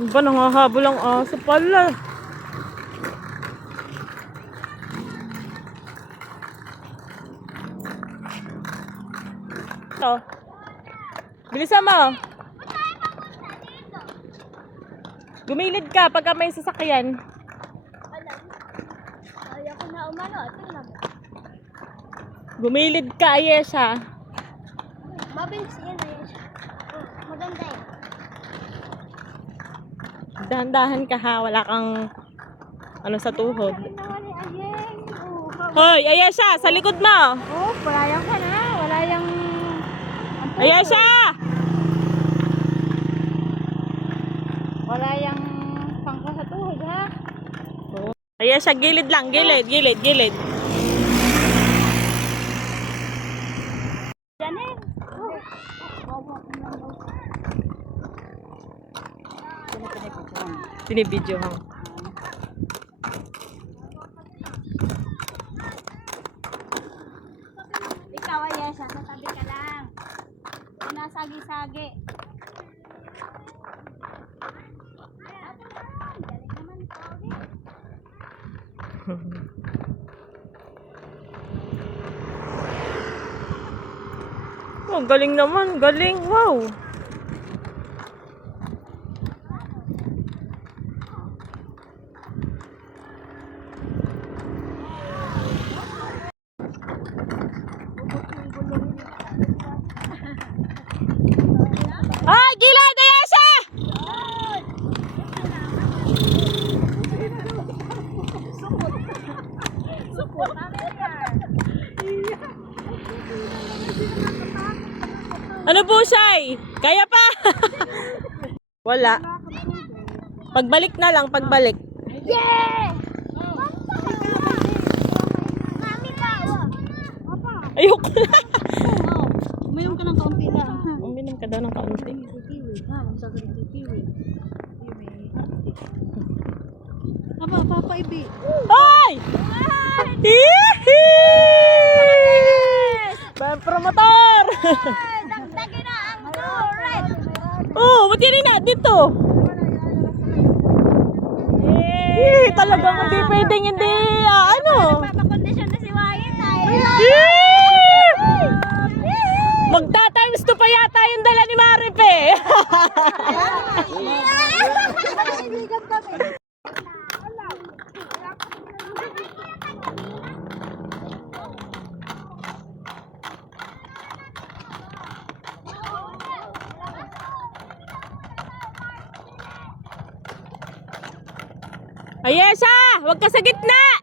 Ba, nangahabol ang aso pala. Ito. Bilisan mo. Gumilid ka pagka may sasakyan. Ayaw ko na umano. Tingnan mo. Gumilid ka, Ayesha. Mabilis yan, Ayesha. Maganda eh. Dahan-dahan ka ha, wala kang ano sa tuhod. Nawali, Ayeng. Hoy, Ayesha, sa likod mo. Oh, palayang ka na. Wala yung... Ayesha! Wala yung pangka sa tuhod, ha? Ayesha, gilid lang, gilid. Yan eh. Binibidyo ha. Ikaw, Ayesha, sa tabi ka lang. Nasagi-sagi. Galing naman ikaw, Oh, galing naman, galing. Wow. Ay, gilid, Ayesha! Ano po, Shay? Kaya pa? Wala. Pagbalik na lang, pagbalik. Yeah! Mami ka! Ayoko na. Uminom ka ng kaunti lang. Uminom ka daw ng kaunti. Papa, ibi. Hoy! Hihi! Promotor! Dagdagin na ang turret! Oh, ba't yan na dito? Talagang hindi pwedeng hindi, ano? Papakondisyon na si Wyatt tayo. Magta-times 2 pa yata yung dala ni Maripe. Ayesha, wag ka sa gitna.